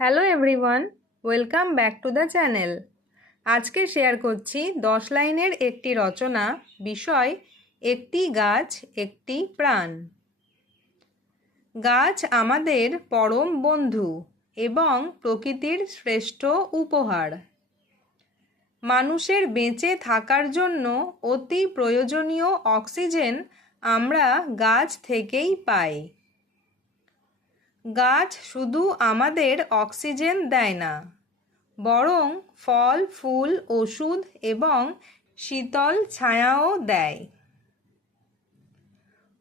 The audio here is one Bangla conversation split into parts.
Hello everyone, welcome back to the channel. আজকে শেয়ার করছি 10 লাইনের একটি রচনা, বিষয় একটি গাছ একটি প্রাণ। গাছ আমাদের পরম বন্ধু এবং প্রকৃতির শ্রেষ্ঠ উপহার। মানুষের বেঁচে থাকার জন্য অতি প্রয়োজনীয় অক্সিজেন আমরা গাছ থেকেই পাই। গাছ শুধু আমাদের অক্সিজেন দেয় না, বরং ফল, ফুল, ওষুধ এবং শীতল ছায়াও দেয়।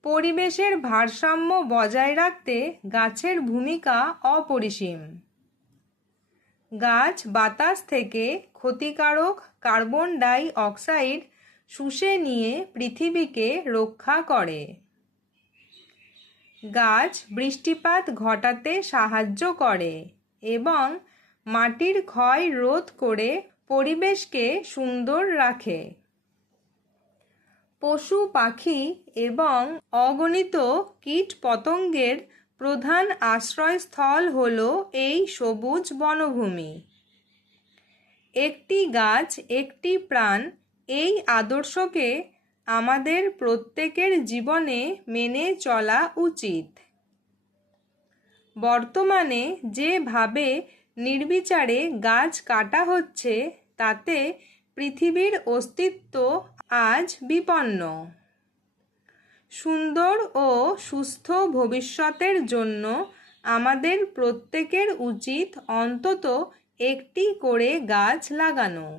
পরিবেশের ভারসাম্য বজায় রাখতে গাছের ভূমিকা অপরিসীম। গাছ বাতাস থেকে ক্ষতিকারক কার্বন ডাই অক্সাইড শুষে নিয়ে পৃথিবীকে রক্ষা করে। গাছ বৃষ্টিপাত ঘটাতে সাহায্য করে এবং মাটির ক্ষয় রোধ করে পরিবেশকে সুন্দর রাখে। পশু পাখি এবং অগণিত কীট পতঙ্গের প্রধান আশ্রয়স্থল হল এই সবুজ বনভূমি। একটি গাছ একটি প্রাণ, এই আদর্শকে আমাদের প্রত্যেকের জীবনে মেনে চলা উচিত। বর্তমানে যেভাবে নির্বিচারে গাছ কাটা হচ্ছে, তাতে পৃথিবীর অস্তিত্ব আজ বিপন্ন। সুন্দর ও সুস্থ ভবিষ্যতের জন্য আমাদের প্রত্যেকের উচিত অন্তত একটি করে গাছ লাগানো।